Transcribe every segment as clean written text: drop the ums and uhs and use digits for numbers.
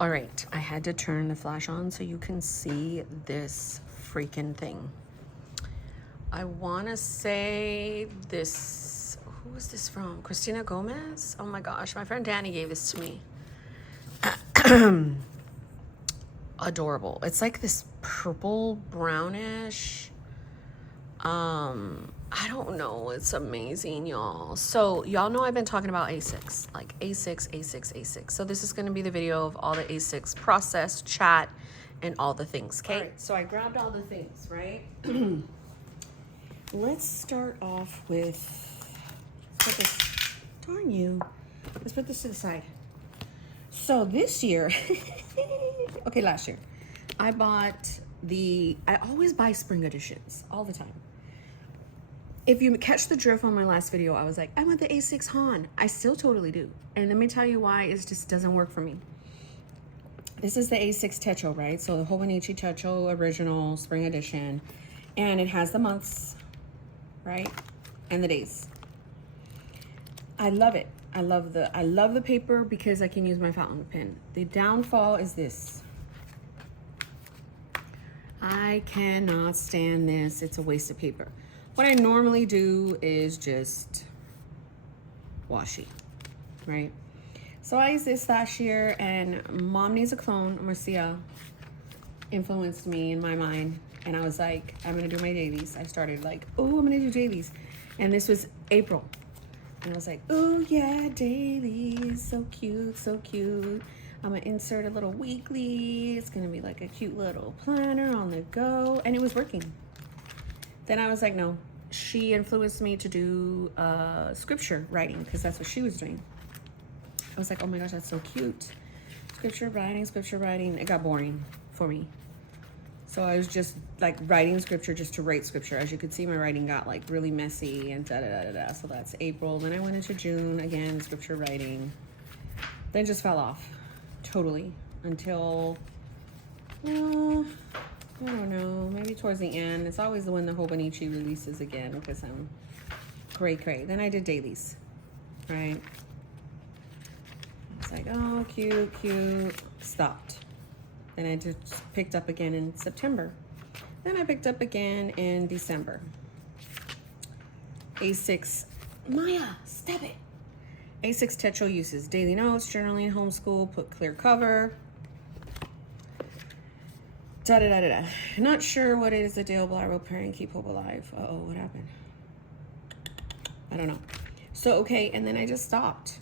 All right, I had to turn the flash on so you can see this freaking thing. I want to say this, who is this from? Christina Gomez? Oh my gosh, my friend Danny gave this to me. Adorable. It's like this purple brownish. I don't know. It's amazing, y'all. So y'all know I've been talking about A6, like A6, A6, A6. So this is going to be the video of all the A6 process, chat, and all the things. Okay. All right, so I grabbed all the things, right? Let's start off with, let's put this, darn you. Let's put this to the side. So this year, okay, last year, I bought I always buy spring editions all the time. If you catch the drift on my last video, I was like, I want the A6 Han. I still totally do. And let me tell you why it just doesn't work for me. This is the A6 Techo, right? So the Hobonichi Techo original spring edition. And it has the months, right? And the days. I love it. I love the paper because I can use my fountain pen. The downfall is this. I cannot stand this. It's a waste of paper. What I normally do is just washi, right? So I used this last year, and Mom Needs a Clone, Marcia, influenced me in my mind. And I was like, I'm gonna do my dailies. I started like, oh, I'm gonna do dailies. And this was April. And I was like, oh yeah, dailies, so cute, so cute. I'm gonna insert a little weekly. It's gonna be like a cute little planner on the go. And it was working. Then I was like, no. She influenced me to do scripture writing because that's what she was doing. I was like, oh my gosh, that's so cute. Scripture writing. It got boring for me. So I was just like writing scripture just to write scripture. As you could see, my writing got like really messy and da-da-da-da-da. So that's April. Then I went into June, again, scripture writing. Then just fell off totally until, I don't know, maybe towards the end. It's always when the Hobonichi releases again because I'm cray. Then I did dailies, right? It's like, oh, cute. Stopped. Then I just picked up again in September. Then I picked up again in December. A6, Maya, stop it. A6 Techo uses daily notes, journaling, homeschool, put clear cover. Da-da-da-da-da. Not sure what is the deal, but I will pray and keep hope alive. Uh-oh, what happened? I don't know. So, okay, and then I just stopped.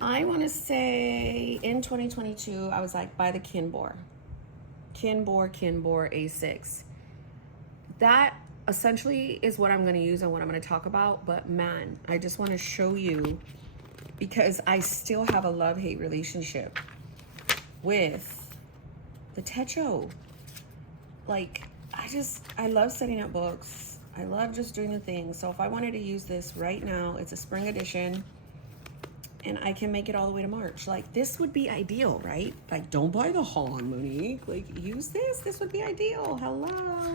I want to say in 2022, I was like, buy the Kenbor A6. That essentially is what I'm going to use and what I'm going to talk about. But man, I just want to show you because I still have a love-hate relationship with the Techo. Like, I love setting up books. I love just doing the things. So if I wanted to use this right now, it's a spring edition and I can make it all the way to March. Like, this would be ideal, right? Like, don't buy the Han, Monique. Like, use this. This would be ideal. Hello.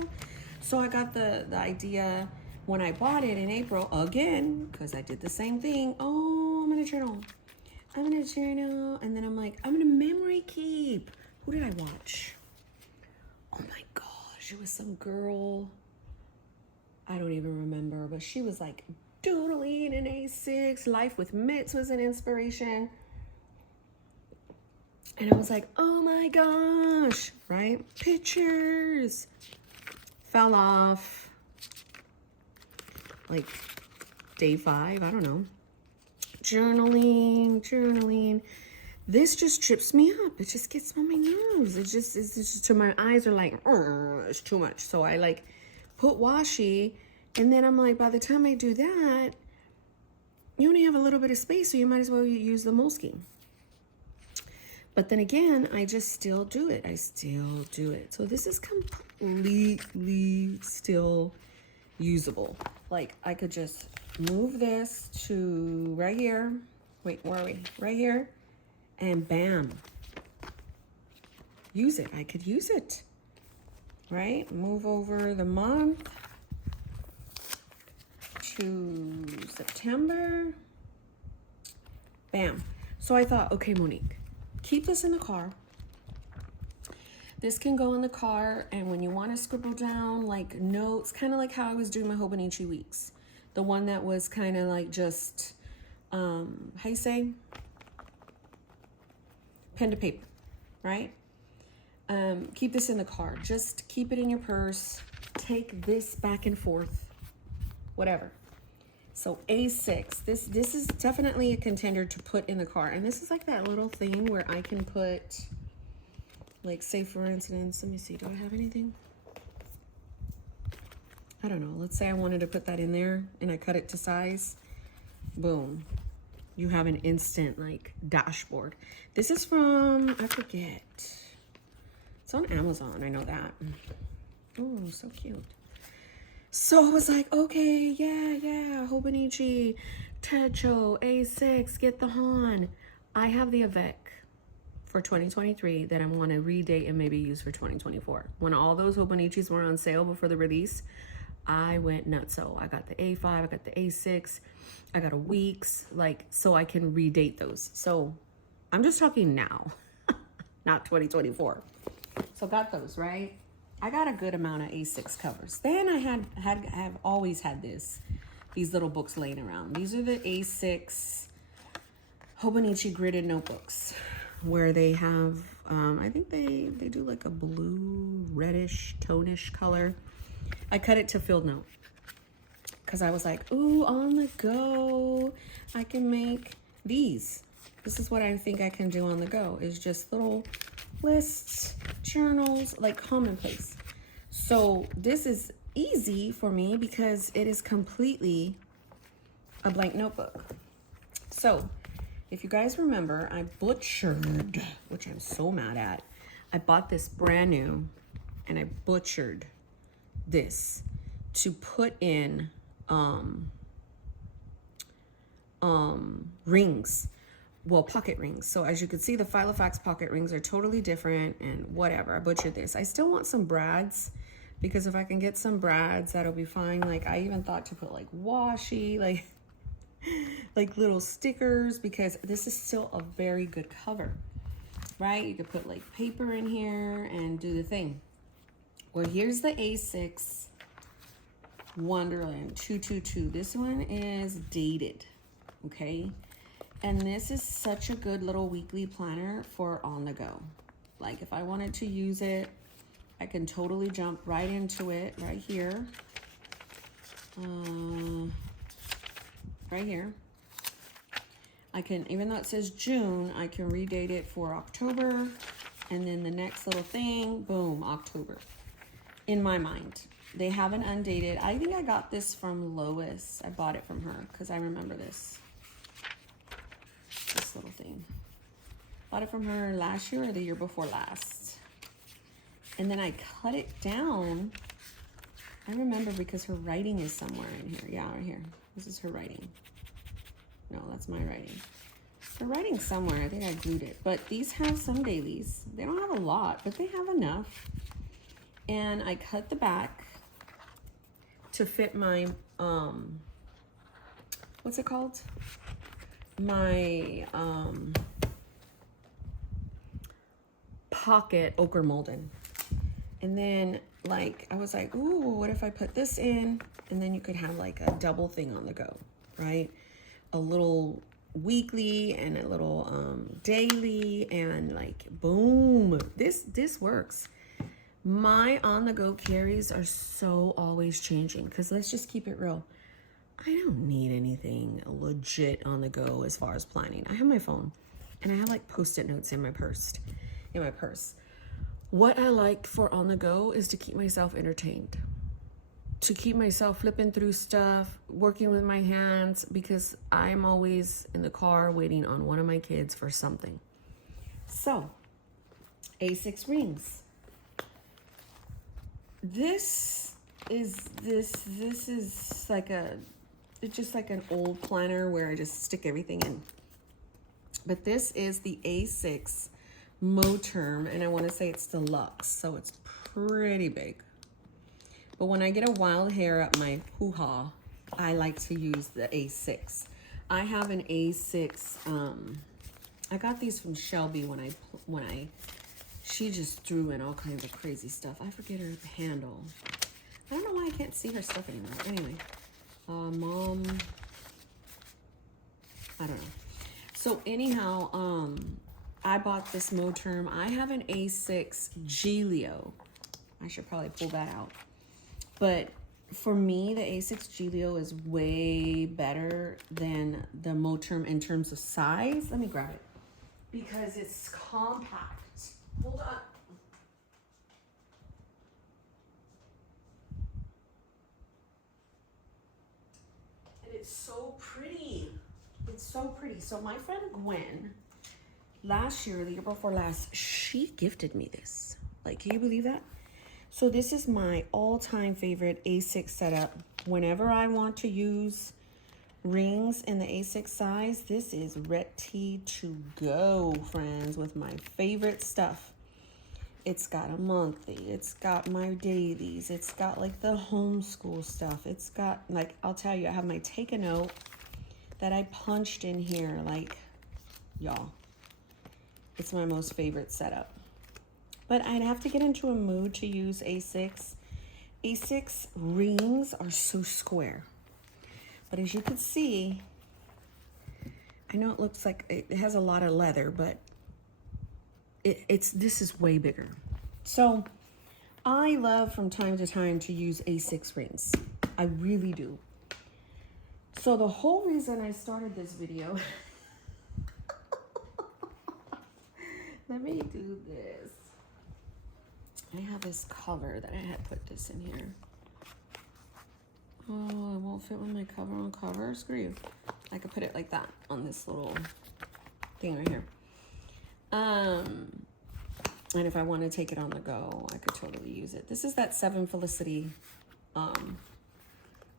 So I got the idea when I bought it in April again, because I did the same thing. Oh, I'm gonna journal. And then I'm like, I'm gonna memory keep. Who did I watch? Oh my gosh, it was some girl. I don't even remember, but she was like doodling in A6. Life with Mitts was an inspiration. And I was like, oh my gosh, right? Pictures. Fell off like day 5, I don't know. Journaling. This just trips me up. It just gets on my nerves. It's just to my eyes are like, it's too much. So I like put washi, and then I'm like, by the time I do that, you only have a little bit of space, so you might as well use the Moleskine. But then again, I just still do it. So this is completely still usable. Like, I could just move this to right here. Wait, where are we? Right here. And bam. Use it. I could use it. Right? Move over the month to September. Bam. So I thought, okay, Monique, keep this in the car. This can go in the car, and when you want to scribble down like notes, kind of like how I was doing my Hobonichi weeks. The one that was kind of like just, how you say? Pen to paper, right? Keep this in the car. Just keep it in your purse. Take this back and forth, whatever. So A6, this is definitely a contender to put in the car. And this is like that little thing where I can put, like, say for instance, let me see, do I have anything? I don't know. Let's say I wanted to put that in there and I cut it to size. Boom. You have an instant, like, dashboard. This is from, I forget. It's on Amazon, I know that. Oh, so cute. So I was like, okay, yeah, Hobonichi, Techo, A6, get the Han. I have the Avec for 2023 that I want to redate and maybe use for 2024. When all those Hobonichis were on sale before the release, I went nuts. So I got the A5, I got the A6, I got a Weeks, like, so I can redate those. So I'm just talking now, not 2024. So got those, right? I got a good amount of A6 covers. Then I have always had these little books laying around. These are the A6 Hobonichi gridded notebooks, where they have, I think they do like a blue, reddish, tonish color. I cut it to field note because I was like, ooh, on the go, I can make these. This is what I think I can do on the go, is just little lists, journals, like commonplace. So this is easy for me because it is completely a blank notebook. So if you guys remember, I butchered, which I'm so mad at. I bought this brand new and I butchered this to put in rings. Well, pocket rings. So as you can see, the Filofax pocket rings are totally different and whatever. I butchered this. I still want some brads, because if I can get some brads, that'll be fine. Like, I even thought to put like washi, like little stickers, because this is still a very good cover, right? You could put like paper in here and do the thing. Well, here's the A6 Wonderland 222. This one is dated, okay? And this is such a good little weekly planner for on the go. Like, if I wanted to use it, I can totally jump right into it right here. Right here. I can, even though it says June, I can redate it for October. And then the next little thing, boom, October. In my mind. They have an undated. I think I got this from Lois. I bought it from her because I remember this little thing. Bought it from her last year or the year before last. And then I cut it down. I remember because her writing is somewhere in here. Yeah, right here. This is her writing. No, that's my writing. Her writing somewhere. I think I glued it. But these have some dailies. They don't have a lot, but they have enough. And I cut the back to fit my, what's it called? My pocket ochre molding. And then, like, I was like, ooh, what if I put this in? And then you could have like a double thing on the go, right? A little weekly and a little daily, and like, boom, this works. My on the go carries are so always changing, because let's just keep it real. I don't need anything legit on the go as far as planning. I have my phone and I have like post-it notes in my purse. What I like for on the go is to keep myself entertained, to keep myself flipping through stuff, working with my hands, because I'm always in the car waiting on one of my kids for something. So, A6 rings. This is like it's just like an old planner where I just stick everything in. But this is the A6 Moterm, and I want to say it's deluxe, so it's pretty big. But when I get a wild hair up my hoo-ha, I like to use the A6. I have an A6 I got these from Shelby she just threw in all kinds of crazy stuff. I forget her handle. I don't know why I can't see her stuff anymore. Anyway, Mom, I don't know. So anyhow, I bought this Moterm. I have an A6 Gilio. I should probably pull that out. But for me, the A6 Gilio is way better than the Moterm in terms of size. Let me grab it because it's compact. Hold on. And it's so pretty. It's so pretty. So my friend Gwen, last year, the year before last, she gifted me this. Like, can you believe that? So this is my all-time favorite A6 setup. Whenever I want to use rings in the A6 size, this is ready to go, friends, with my favorite stuff. It's got a monthly, it's got my dailies, it's got like the homeschool stuff. It's got, like, I'll tell you, I have my take a note that I punched in here, like, y'all. It's my most favorite setup. But I'd have to get into a mood to use A6. A6 rings are so square. But as you can see, I know it looks like it has a lot of leather, but this is way bigger. So I love from time to time to use A6 rings. I really do. So the whole reason I started this video, let me do this. I have this cover that I had put this in here. Oh, it won't fit with my cover on cover. Screw you. I could put it like that on this little thing right here. And if I want to take it on the go, I could totally use it. This is that 7 Felicity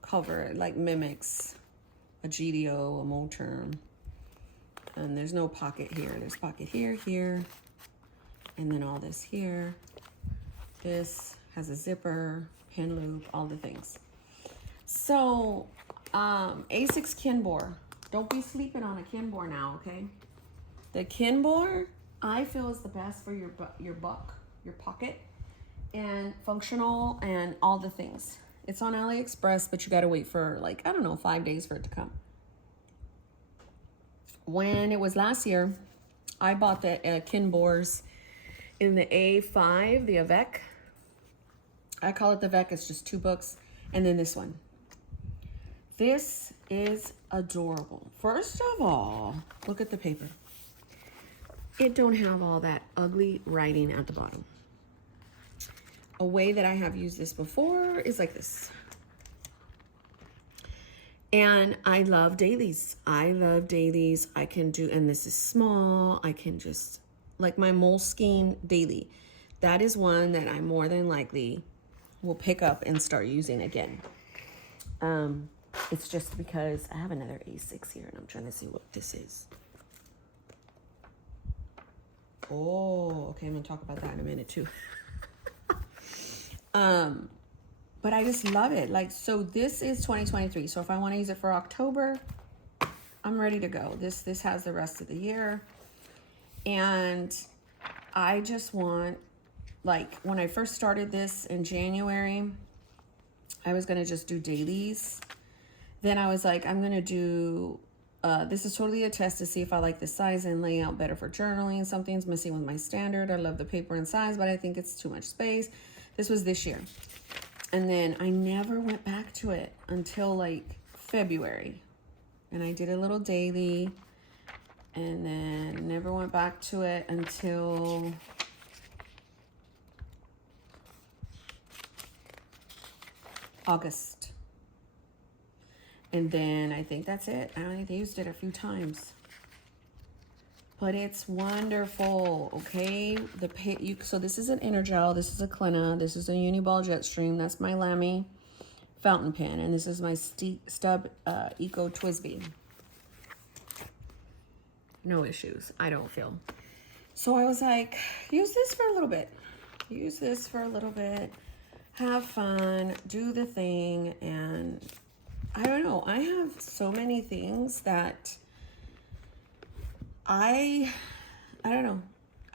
cover. It like mimics a GDO, a Moterm. And there's no pocket here. There's pocket here, here, and then all this here. This has a zipper, pin loop, all the things. So, A6 Kenbor. Don't be sleeping on a Kenbor now, okay? The Kenbor, I feel, is the best for your pocket, and functional and all the things. It's on AliExpress, but you gotta wait for, like, I don't know, 5 days for it to come. When it was last year, I bought the Kenbors in the A5, the Avec. I call it the Vec. It's just 2 books. And then this one. This is adorable. First of all, look at the paper. It don't have all that ugly writing at the bottom. A way that I have used this before is like this. And I love dailies. I love dailies. I can do, and this is small. I can just, like my Moleskine daily. That is one that I more than likely will pick up and start using again. It's just because I have another A6 here and I'm trying to see what this is. Oh, okay, I'm gonna talk about that in a minute too. But I just love it. Like, so this is 2023. So if I want to use it for October, I'm ready to go. This has the rest of the year. And I just want, like, when I first started this in January, I was gonna just do dailies. Then I was like, I'm gonna do, this is totally a test to see if I like the size and layout better for journaling. Something's missing with my standard. I love the paper and size, but I think it's too much space. This was this year. And then I never went back to it until like February. And I did a little daily and then never went back to it until August. And then I think that's it. I only used it a few times. But it's wonderful, okay? So this is an Energel, this is a Clina, this is a Uniball Jetstream, that's my Lamy fountain pen, and this is my Stub Eco Twisby. No issues, I don't feel. So I was like, use this for a little bit. Use this for a little bit. Have fun, do the thing, and I don't know. I have so many things that I don't know.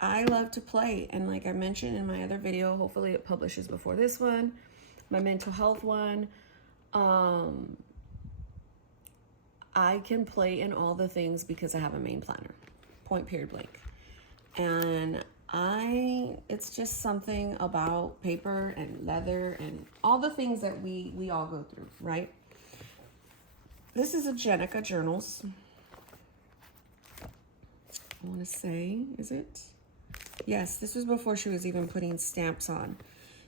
I love to play, and like I mentioned in my other video, hopefully it publishes before this one, my mental health one. I can play in all the things because I have a main planner, point, period, blank. And it's just something about paper and leather and all the things that we all go through, right? This is a Jenica Journals. I want to say, is it? Yes, this was before she was even putting stamps on.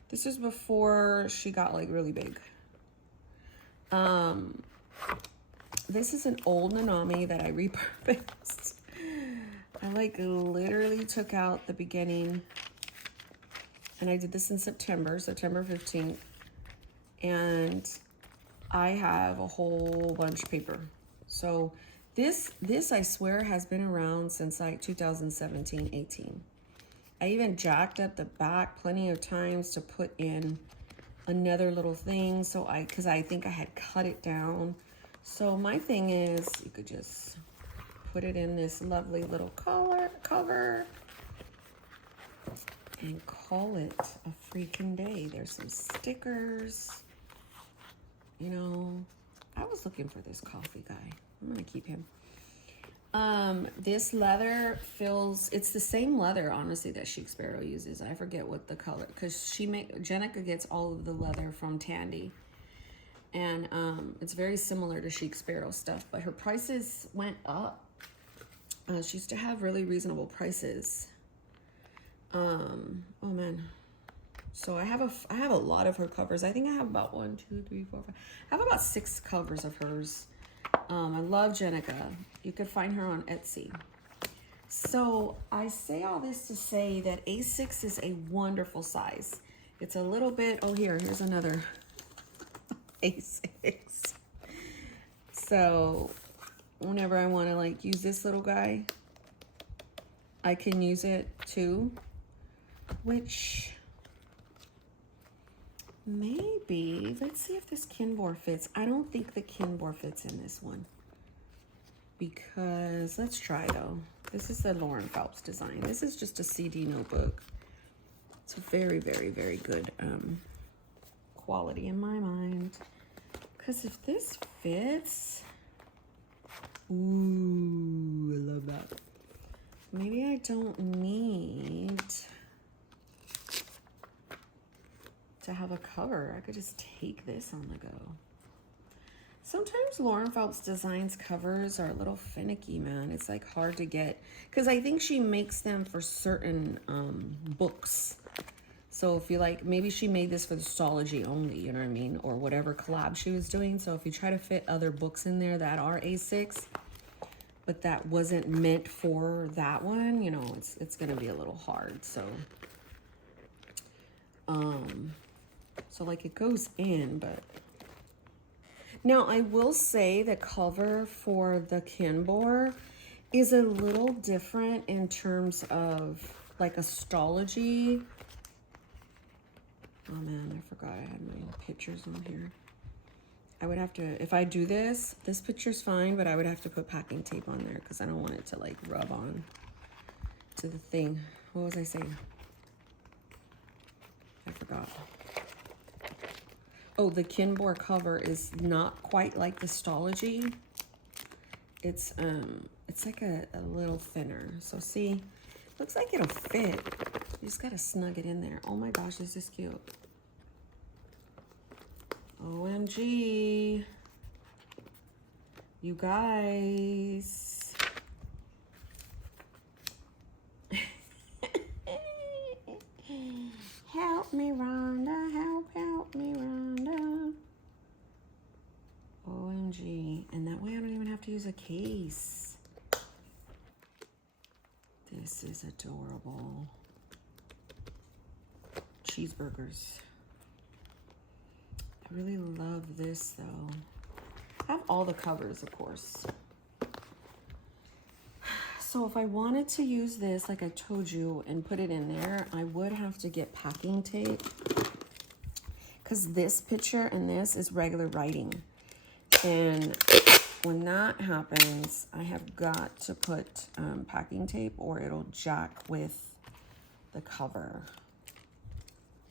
This was before she got like really big. This is an old Nanami that I repurposed. I like literally took out the beginning, and I did this in September 15th. And I have a whole bunch of paper. So this I swear has been around since like 2017, 18. I even jacked up the back plenty of times to put in another little thing. So because I think I had cut it down. So my thing is, you could just put it in this lovely little cover and call it a freaking day. There's some stickers. You know, I was looking for this coffee guy. I'm gonna keep him. This leather feels, it's the same leather, honestly, that Chic Sparrow uses. I forget what the color, because Jenica gets all of the leather from Tandy. And it's very similar to Chic Sparrow stuff, but her prices went up. She used to have really reasonable prices. Oh man. So I have a lot of her covers. I think I have about 1, 2, 3, 4, 5. I have about 6 covers of hers. I love Jenica. You could find her on Etsy. So I say all this to say that A6 is a wonderful size. It's a little bit, oh here's another A6. So whenever I want to like use this little guy, I can use it too, which maybe, let's see if this Kenbor fits. I don't think the Kenbor fits in this one, because let's try though. This is the Lauren Phelps design. This is just a CD notebook. It's a very, very, very good quality in my mind. Because if this fits, ooh, I love that. Maybe I don't need to have a cover. I could just take this on the go. Sometimes Lauren Phelps Designs covers are a little finicky, man. It's like hard to get, because I think she makes them for certain books. So if you like, maybe she made this for the Stology only, you know what I mean? Or whatever collab she was doing. So if you try to fit other books in there that are A6, but that wasn't meant for that one, you know, it's gonna be a little hard. So so like it goes in, but now I will say the cover for the Kenbor is a little different in terms of like a Stology. Oh man, I forgot I had my pictures on here. I would have to, if I do this picture's fine, but I would have to put packing tape on there because I don't want it to like rub on to the thing. What was I saying? I forgot. Oh, the Kenbor cover is not quite like the Stology. It's like a little thinner. So see, looks like it'll fit. You just gotta snug it in there. Oh my gosh, this is cute. OMG. You guys. Help me, Rhonda. Help me, Rhonda. OMG. And that way I don't even have to use a case. This is adorable. Cheeseburgers. I really love this though. I have all the covers, of course. So if I wanted to use this, like I told you, and put it in there, I would have to get packing tape, because this picture and this is regular writing. And When that happens, I have got to put packing tape or it'll jack with the cover.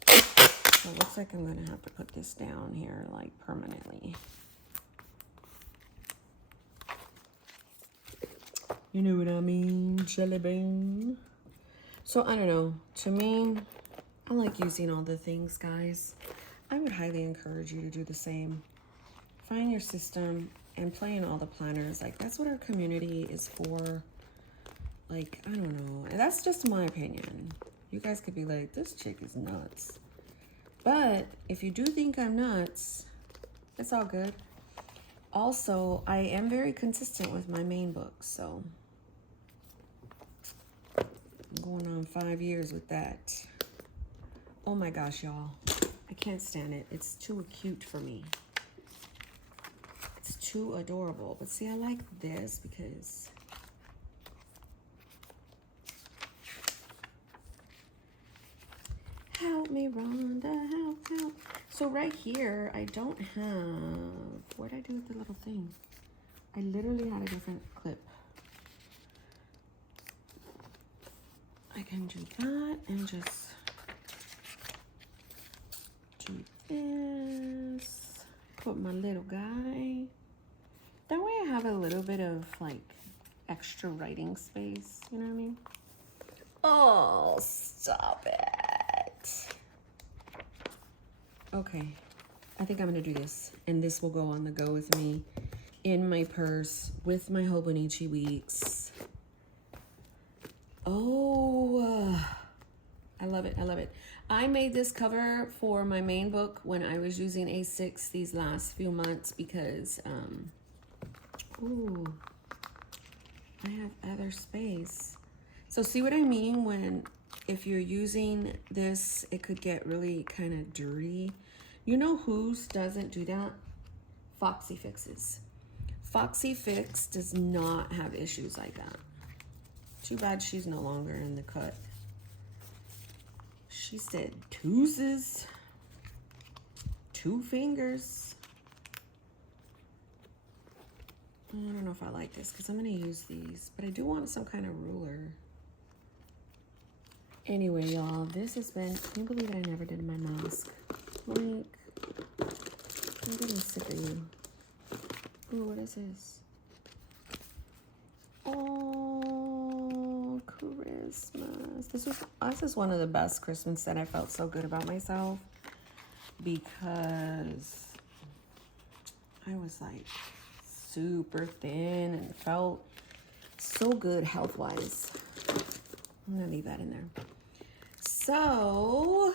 So it looks like I'm gonna have to put this down here like permanently. You know what I mean, jelly bean. So I don't know, to me, I like using all the things, guys. I would highly encourage you to do the same. Find your system and play in all the planners. Like, that's what our community is for. Like, I don't know. And that's just my opinion. You guys could be like, this chick is nuts. But if you do think I'm nuts, it's all good. Also, I am very consistent with my main book, so I'm going on 5 years with that. Oh my gosh, y'all. I can't stand it. It's too cute for me. It's too adorable. But see, I like this because help me, Rhonda, help. So right here, I don't have, what did I do with the little thing? I literally had a different clip. I can do that and just do this. Put my little guy. That way I have a little bit of like extra writing space, you know what I mean? Oh, stop it. Okay, I think I'm gonna do this, and this will go on the go with me in my purse with my Hobonichi weeks. Oh, I love it, I love it. I made this cover for my main book when I was using A6 these last few months because, ooh, I have other space. So see what I mean when, if you're using this, it could get really kind of dirty. You know whose doesn't do that? Foxy Fixes. Foxy Fix does not have issues like that. Too bad she's no longer in the cut. She said deuces, 2 fingers. I don't know if I like this because I'm going to use these, but I do want some kind of ruler. Anyway, y'all, this has been, can you believe I never did my mask? Like, I'm getting sick of you. Ooh, what is this? Oh, Christmas. This is one of the best Christmas that I felt so good about myself because I was like super thin and felt so good health-wise. I'm gonna leave that in there. So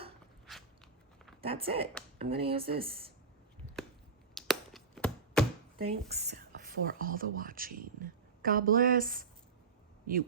that's it. I'm gonna use this. Thanks for all the watching. God bless you.